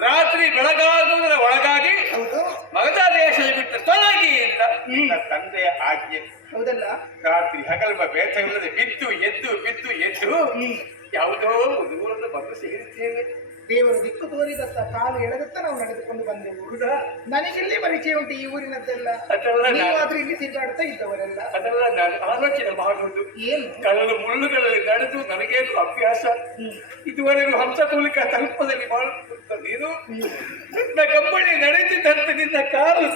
ರಾತ್ರಿ ಬೆಳಗಾಗುವುದರ ಒಳಗಾಗಿ ಮಗಧ ದೇಶದ ಬಿಟ್ಟು ತೊಲಗಿ ಅಂತ ತಂದೆಯ ಆಜ್ಞೆ. ಹೌದಲ್ಲ? ರಾತ್ರಿ ಹಗಲ್ಮ ಬೇಟವಿಲ್ಲದೆ ಬಿದ್ದು ಎದ್ದು ಯಾವುದೋ ದೂರದ ಬಂದು ಸೇರಿದ್ದೇವೆ. ದೇವರು ದಿಕ್ಕು ತೋರಿದತ್ತ ಕಾಲು ಎಳೆದತ್ತ ನಾವು ನಡೆದುಕೊಂಡು ಬಂದೆವು. ನನಗೆಲ್ಲಿ ಪರಿಚಯ ಉಂಟು ಈ ಊರಿನದ್ದೆಲ್ಲ? ನೀವಾದ್ರೂ ಇಲ್ಲಿ ತಿರುಗಾಡ್ತಾ ಇದ್ದವರೆಲ್ಲ. ಅದೆಲ್ಲ ನಾನು ಆಲೋಚನೆ ಮಾಡುವುದು. ಏನು ಕಲ್ಲಲು ಮುಳ್ಳುಗಳಲ್ಲಿ ನಡೆದು ನನಗೇನು ಅಭ್ಯಾಸ. ಇದುವರೆಗೂ ಹಂಸತೂಲಿಕ ತಲುಪದಲ್ಲಿ ಮಾಡುತ್ತ ನೀನು ನನ್ನ ಕಂಬಳಿ ನಡೆದಿದ್ದಂತೆ ನಿನ್ನ ಕಾಲು